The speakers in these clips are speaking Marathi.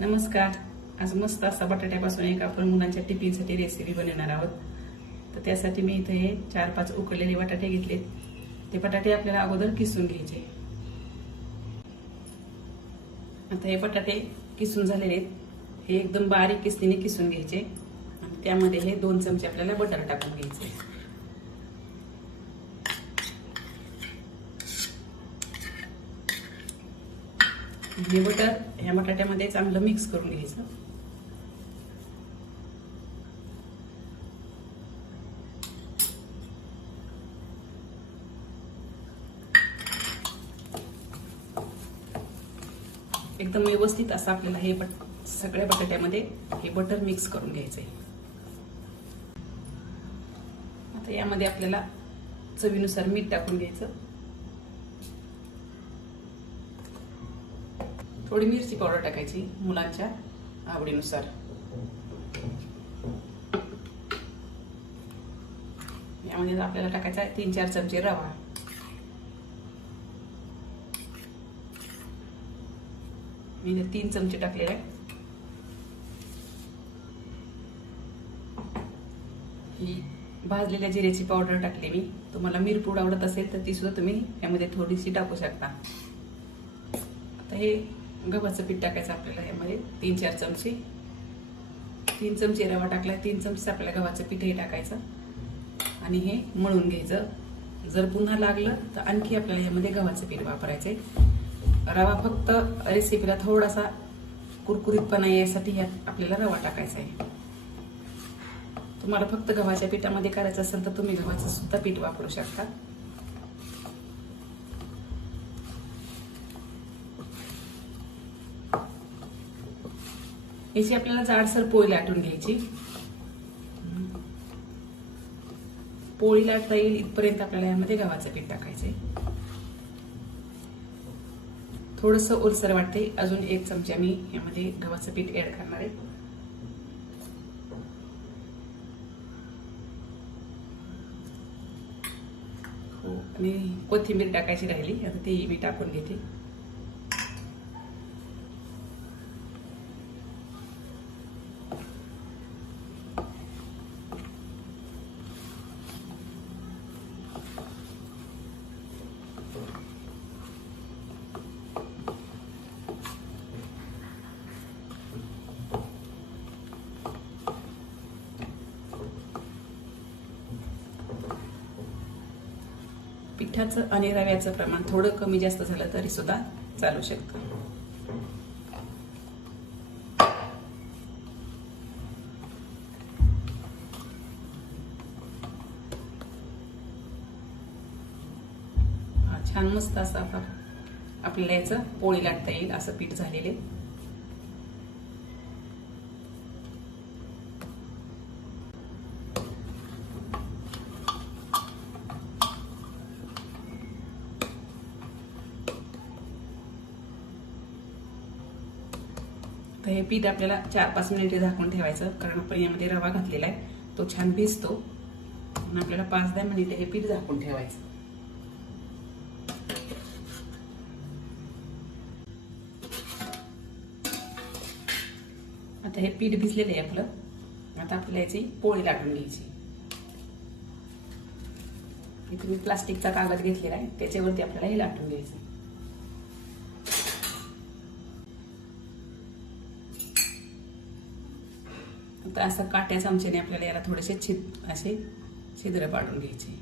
नमस्कार. आज मस्त असा बटाट्यापासून एक आपण मुलांच्या टिफिनसाठी रेसिपी बनवणार आहोत. तर त्यासाठी मी इथे 4-5 उकडलेले बटाटे घेतलेत. ते बटाटे आपल्याला अगोदर किसून घ्यायचे. आता हे बटाटे किसून झालेले आहेत. हे एकदम बारीक किसणीने किसून घ्यायचे आणि त्यामध्ये हे 2 चमचे आपल्याला बटर टाकून घ्यायचे. हे बटर ह्या बटाट्यामध्ये चांगलं मिक्स करून घ्यायचं. एकदम व्यवस्थित असं आपल्याला हे सगळ्या बटाट्यामध्ये हे बटर मिक्स करून घ्यायचंय. आता यामध्ये आपल्याला चवीनुसार मीठ टाकून घ्यायचं. थोडी मिरची पावडर टाकायची मुलांच्या आवडीनुसार. यामध्ये आपल्याला टाकायचा 3-4 चमचे रवा. मी 3 चमचे टाकलेले आहे. ही भाजलेल्या जिऱ्याची पावडर टाकली मी. तुम्हाला मिरपूड आवडत असेल तर ती सुद्धा तुम्ही यामध्ये थोडीशी टाकू शकता. आता हे गव्हाचं पीठ टाकायचं आपल्याला. यामध्ये 3-4 चमचे 3 चमचे रवा टाकला. 3 चमचे आपल्याला गव्हाचं पीठही टाकायचं आणि हे मळून घ्यायचं. जर पुन्हा लागलं तर आणखी आपल्याला यामध्ये गव्हाचं पीठ वापरायचंय. रवा फक्त रेसिपीला थोडासा कुरकुरीतपणा यासाठी यात आपल्याला रवा टाकायचा आहे. तुम्हाला फक्त गव्हाच्या पिठामध्ये करायचं असेल तर तुम्ही गव्हाचं सुद्धा पीठ वापरू शकता. याची आपल्याला जाडसर पोळी लाटून घ्यायची. पोळी लाटता येईल इथपर्यंत आपल्याला यामध्ये गव्हाचं पीठ टाकायचंय. थोडंसं ओलसर वाटते. अजून 1 चमचा मी यामध्ये गव्हाचं पीठ ऍड करणार आहे. हो, आणि कोथिंबीर टाकायची राहिली. आता ती मी टाकून घेते. पिठाचं आणि रव्याचं प्रमाण थोडं कमी जास्त झालं तरी सुद्धा चालू शकतं. छान मस्त असं आपल्याला याचं पोळी लाटता येईल असं पीठ झालेले. तर हे पीठ आपल्याला 4-5 मिनिटे झाकून ठेवायचं. कारण आपण यामध्ये रवा घातलेला आहे, तो छान भिजतो. आणि आपल्याला 5-10 मिनिटे हे पीठ झाकून ठेवायचं. आता हे पीठ भिजलेलं आहे आपलं. आता आपल्याला याची पोळी लाटून घ्यायची. इथे मी प्लास्टिकचा कागद घेतलेला आहे, त्याच्यावरती आपल्याला हे लाटून घ्यायचं. आता असं काट्या चमच्याने आपल्याला याला थोडेसे असे छिद्र पाडून घ्यायचे.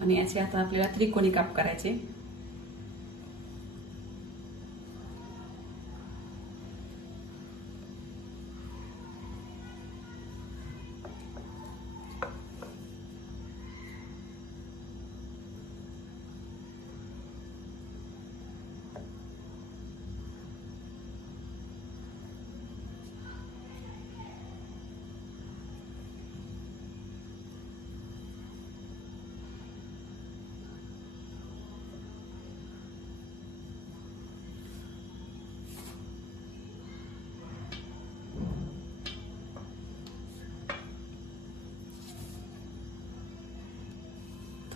आणि याचे आता आपल्याला त्रिकोणी काप करायचे.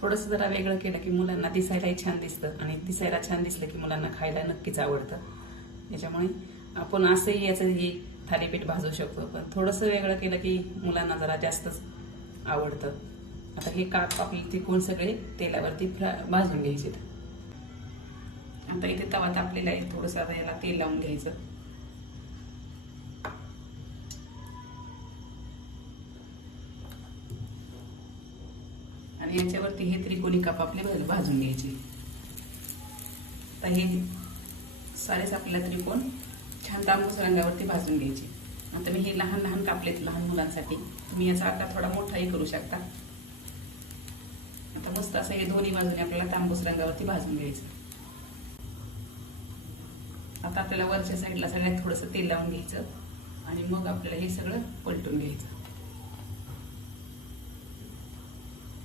थोडंसं जरा वेगळं केलं की मुलांना दिसायलाही छान दिसतं आणि दिसायला छान दिसलं की मुलांना खायला नक्कीच आवडतं. त्याच्यामुळे आपण असंही याचं ही थालीपीठ भाजू शकतो, पण थोडंसं वेगळं केलं की मुलांना जरा जास्तच आवडतं. आता हे काप आपले त्रिकोण सगळे तेलावरती भाजून घ्यायचे. आता इथे तवा तापलेला आहे, थोडंसं आता याला तेल लावून घ्यायचं. आणि याच्यावरती हे त्रिकोणी काप आपले भाजून घ्यायचे. तर हे सारेच आपल्याला त्रिकोण छान तांबूस रंगावरती भाजून घ्यायचे. आता मी हे लहान लहान कापलेत लहान मुलांसाठी. तुम्ही याचा आकार थोडा मोठाही करू शकता. आता मस्त असं हे दोन्ही बाजूने आपल्याला तांबूस रंगावरती भाजून घ्यायचं. आता आपल्याला वरच्या साईडला सगळ्यात थोडंसं तेल लावून घ्यायचं आणि मग आपल्याला हे सगळं पलटून घ्यायचं.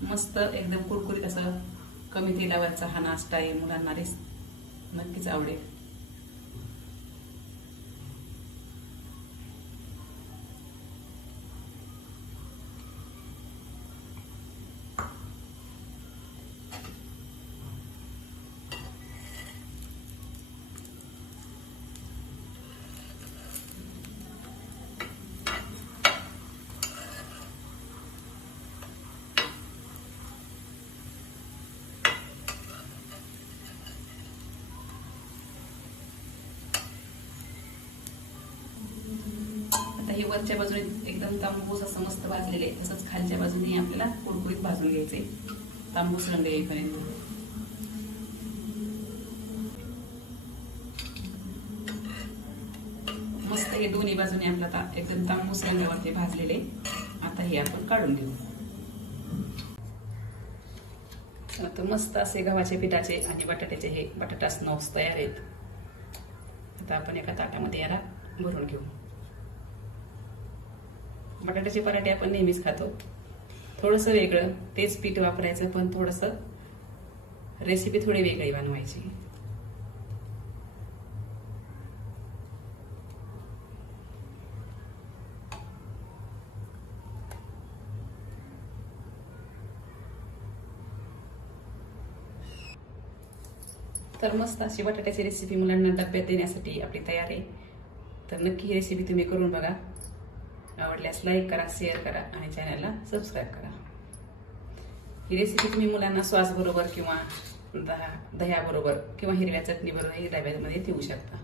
मस्त एकदम कुरकुरीत असं कमी तेलावरचा हा नाश्ता आहे. मुलांना नक्कीच आवडेल. हे वरच्या बाजूने एकदम तांबूस असं मस्त भाजलेले आहे, तसंच खालच्या बाजूने आपल्याला कुरकुरीत भाजून घ्यायचे तांबूस रंग येईपर्यंत. मस्त हे दोन्ही बाजूने आपल्याला एकदम तांबूस रंगावरती भाजलेले. आता हे आपण काढून घेऊ. आता मस्त असे गव्हाचे पिठाचे आणि बटाट्याचे हे बटाटा स्नॅक्स तयार आहेत. आता आपण एका ताटामध्ये याला भरून घेऊ. बटाट्याचे पराठे आपण नेहमीच खातो, थोडंसं वेगळं तेच पीठ वापरायचं, पण थोडंसं रेसिपी थोडी वेगळी बनवायची. तर मस्त अशी बटाट्याची रेसिपी मुलांना डब्यात देण्यासाठी आपली तयार आहे. तर नक्की ही रेसिपी तुम्ही करून बघा. आवडल्यास लाईक करा, शेअर करा आणि चॅनलला सबस्क्राईब करा. ही रेसिपी तुम्ही मुलांना सॉस बरोबर किंवा दह्याबरोबर किंवा हिरव्या चटणी बरोबर डब्यामध्ये देऊ शकता.